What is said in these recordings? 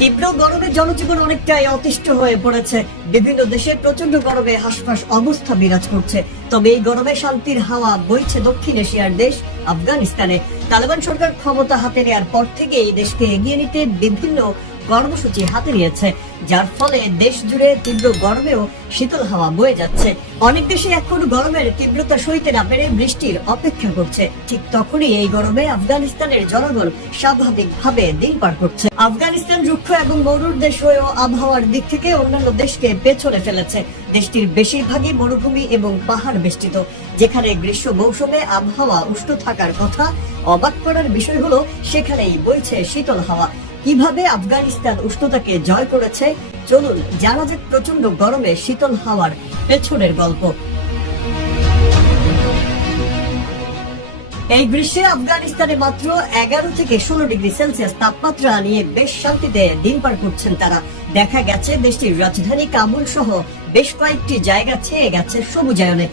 তীব্র গরমে জনজীবন অনেকটাই অতিষ্ঠ হয়ে পড়েছে। বিভিন্ন দেশে প্রচন্ড গরমে হাসফাস অবস্থা বিরাজ করছে। তবে এই গরমে শান্তির হাওয়া বইছে দক্ষিণ এশিয়ার দেশ আফগানিস্তানে। তালেবান সরকার ক্ষমতা হাতে নেওয়ার পর থেকে এই দেশকে এগিয়ে নিতে বিভিন্ন কর্মসূচি হাতে নিয়েছে, যার ফলে দেশ জুড়ে তীব্র গরমেও শীতল হাওয়া বয়ে যাচ্ছে। অনেক দেশে এখনো গরমের তীব্রতা সইতে না পেরে বৃষ্টির অপেক্ষা করছে। ঠিক তখনই এই গরমে আফগানিস্তানের জনগণ স্বাভাবিকভাবে দিন পার করছে। আফগানিস্তান রুক্ষ এবং মরুর দেশ হয়েও আবহাওয়ার দিক থেকে অন্যান্য দেশকে পেছনে ফেলেছে। দেশটির বেশিরভাগই মরুভূমি এবং পাহাড় বেষ্টিত, যেখানে গ্রীষ্ম মৌসুমে আবহাওয়া উষ্ণ থাকার কথা। অবাক করার বিষয় হলো সেখানেই বইছে শীতল হাওয়া। কিভাবে আফগানিস্তান উষ্ণতাকে জয় করেছে, চলুন জানা যাক প্রচন্ড গরমে শীতল হাওয়ার পেছনের গল্প। এই গ্রীষ্মে আফগানিস্তানে মাত্র 11 থেকে 16 ডিগ্রি সেলসিয়াস তাপমাত্রা নিয়ে বেশ শান্তিতে দিন পার করছেন তারা। দেখা গেছে দেশটির রাজধানী কাবুল সহ বেশ কয়েকটি জায়গা ছেয়ে গেছে সবুজায়নে।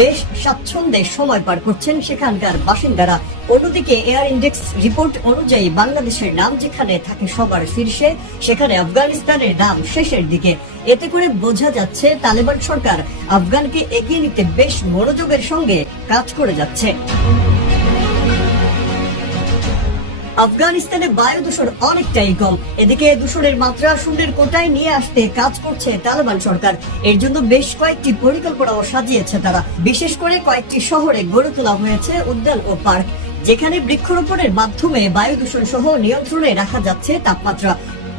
বেশ স্বাচ্ছন্দ্যে সময় পার করছেন সেখানকার বাসিন্দারা। অন্যদিকে এয়ার ইন্ডেক্স রিপোর্ট অনুযায়ী বাংলাদেশের নাম যেখানে থাকে সবার শীর্ষে, সেখানে আফগানিস্তানের নাম শেষের দিকে। এতে করে বোঝা যাচ্ছে তালেবান সরকার আফগানকে এগিয়ে নিতে বেশ মনোযোগের সঙ্গে কাজ করে যাচ্ছে। আফগানিস্তানে বায়ু দূষণ অনেকটাই কম। এদিকে দূষণের মাত্রা শূন্যের কোটায় নিয়ে আসতে কাজ করছে তালেবান সরকার। এর জন্য বেশ কয়েকটি পরিকল্পনাও সাজিয়েছে তারা। বিশেষ করে কয়েকটি শহরে গড়ে তোলা হয়েছে উদ্যান ও পার্ক, যেখানে বৃক্ষরোপণের মাধ্যমে বায়ু দূষণ সহ নিয়ন্ত্রণে রাখা যাচ্ছে তাপমাত্রা।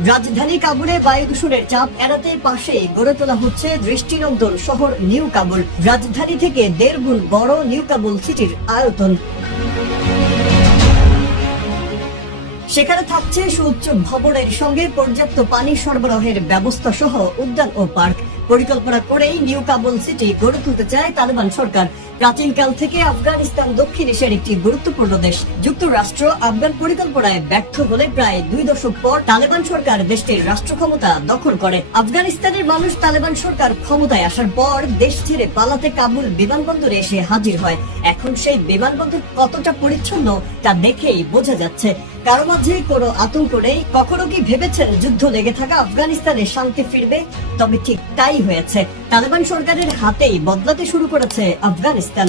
রাজধানী কাবুলে বায়ু দূষণের চাপ এড়াতে পাশেই গড়ে তোলা হচ্ছে দৃষ্টিনন্দন শহর নিউ কাবুল। রাজধানী থেকে 1.5 গুণ বড় নিউ কাবুল সিটির আয়তন। সেখানে থাকছে সুউচ্চ ভবনের সঙ্গে পর্যাপ্ত পানি সরবরাহের ব্যবস্থা সহ উদ্যান ও পার্ক। পরিকল্পনা করেই নিউ কাবুল সিটি গড়ে তুলতে চায় তালেবান সরকার। প্রাচীনকাল থেকে আফগানিস্তান দক্ষিণ এশিয়ার একটি গুরুত্বপূর্ণ দেশ। যুক্তরাষ্ট্র আফগান পরিকল্পনায় ব্যর্থ হলে প্রায় 2 দশক পর তালেবান সরকার দেশটির রাষ্ট্র ক্ষমতা দখল করে। আফগানিস্তানের মানুষ তালেবান সরকার ক্ষমতায় আসার পর দেশ ছেড়ে পালাতে কাবুল বিমানবন্দরে এসে হাজির হয়। এখন সেই বিমানবন্দর কতটা পরিচ্ছন্ন তা দেখেই বোঝা যাচ্ছে। কারো মাঝে কোনো আতঙ্ক নেই। কখনো কি ভেবেছেন যুদ্ধ লেগে থাকা আফগানিস্তানে শান্তি ফিরবে? তবে ঠিক তাই হয়েছে। তালেবান সরকারের হাতেই বদলাতে শুরু করেছে আফগানিস্তান।